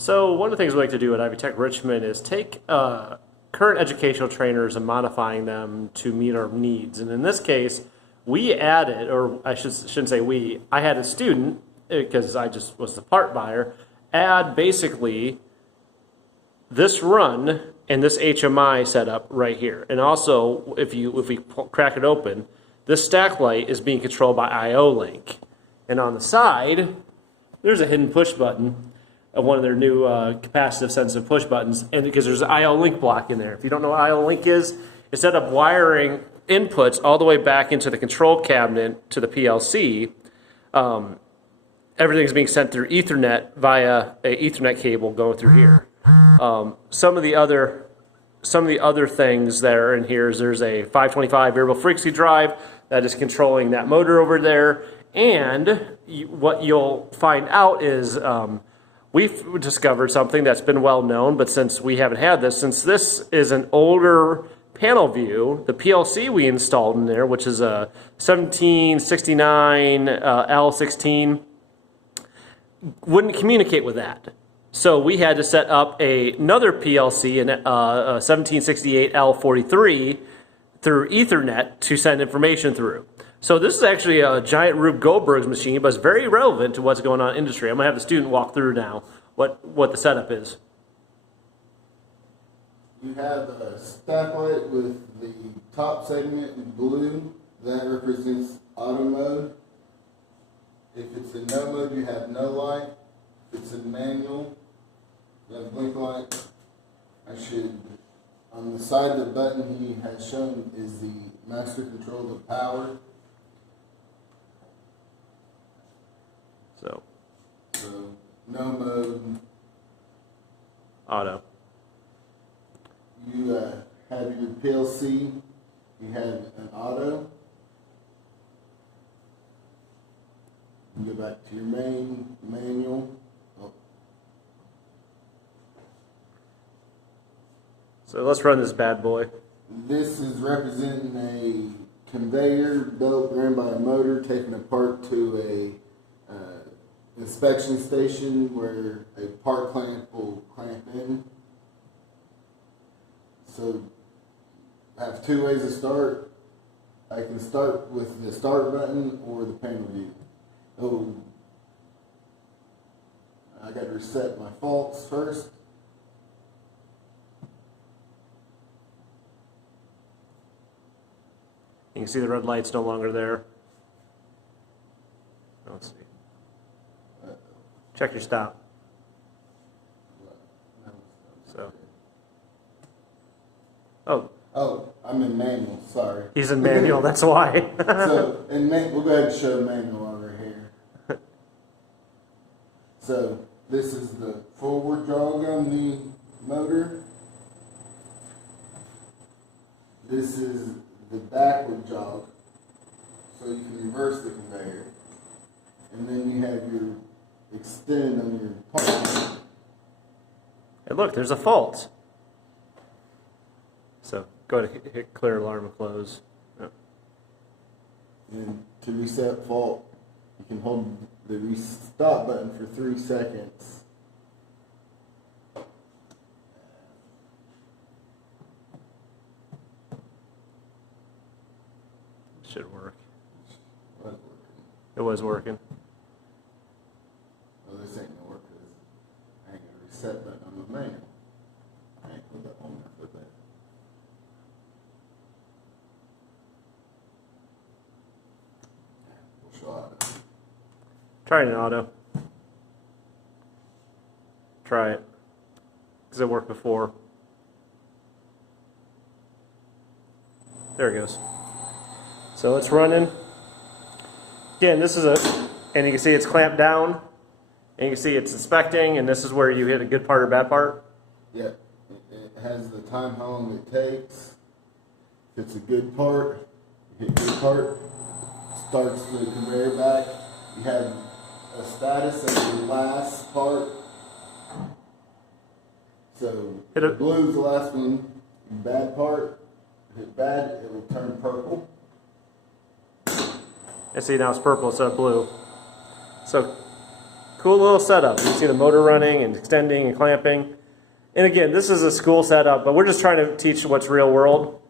So one of the things we like to do at Ivy Tech Richmond is take current educational trainers and modifying them to meet our needs. And in this case, we added, or I shouldn't say we, I had a student, because I just was the part buyer, add basically this run and this HMI setup right here. And also, if we crack it open, this stack light is being controlled by I/O link. And on the side, there's a hidden push button of one of their new capacitive sensitive push buttons, and because there's an I/O link block in there. If you don't know what I/O link is, instead of wiring inputs all the way back into the control cabinet to the PLC, everything's being sent through Ethernet via a Ethernet cable going through here. Some of the other things that are in here is there's a 525 variable frequency drive that is controlling that motor over there. And what you'll find out is we've discovered something that's been well known, but since we haven't had this, since this is an older panel view, the PLC we installed in there, which is a 1769 L16, wouldn't communicate with that. So we had to set up another PLC, a 1768 L43, through Ethernet to send information through. So this is actually a giant Rube Goldberg's machine, but it's very relevant to what's going on in industry. I'm going to have the student walk through now what the setup is. You have a stack light with the top segment in blue. That represents auto mode. If it's in no mode, you have no light. If it's in manual, you have blink light. On the side of the button he has shown is the master control of power. So no mode. Auto. You have your PLC. You have an auto. You go back to your manual. Oh. So let's run this bad boy. This is representing a conveyor belt ran by a motor taken apart to a inspection station where a part clamp will clamp in. So I have two ways to start. I can start with the start button or the panel view. Oh, I got to reset my faults first. You can see the red light's no longer there. Let's see. Check your stop. So. Oh, I'm in manual, sorry. He's in manual, that's why. So, we'll go ahead and show manual over here. So, this is the forward jog on the motor. This is the backward jog, so you can reverse the conveyor. And then you have your extend on your part. Hey, look, there's a fault. So go ahead and hit clear alarm and close. Oh. And to reset fault, you can hold the stop button for 3 seconds. Should work. It was working. Well, this ain't gonna work because I ain't got a reset button on the manual. I ain't put that on there for that. We'll show auto. Try it in auto. Try it. Because it worked before. There it goes. So it's running. Again, this is and you can see it's clamped down, and you can see it's inspecting, and this is where you hit a good part or bad part. Yeah, it has the time how long it takes. If it's a good part, you hit good part, starts the conveyor back. You have a status of the last part. So blue is the last one. Bad part. If it's bad, it will turn purple. And see, now it's purple instead of blue. So Cool little setup. You see the motor running and extending and clamping. And again, this is a school setup, but we're just trying to teach what's real world.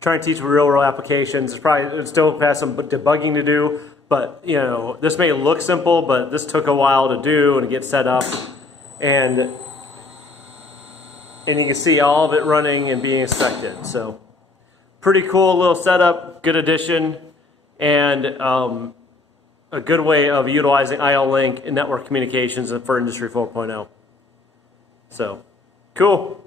Trying to teach real world applications. It still has some debugging to do, but you know, this may look simple, but this took a while to do and to get set up. And you can see all of it running and being inspected. So pretty cool little setup, good addition, and a good way of utilizing IO-Link and network communications for Industry 4.0. So, cool.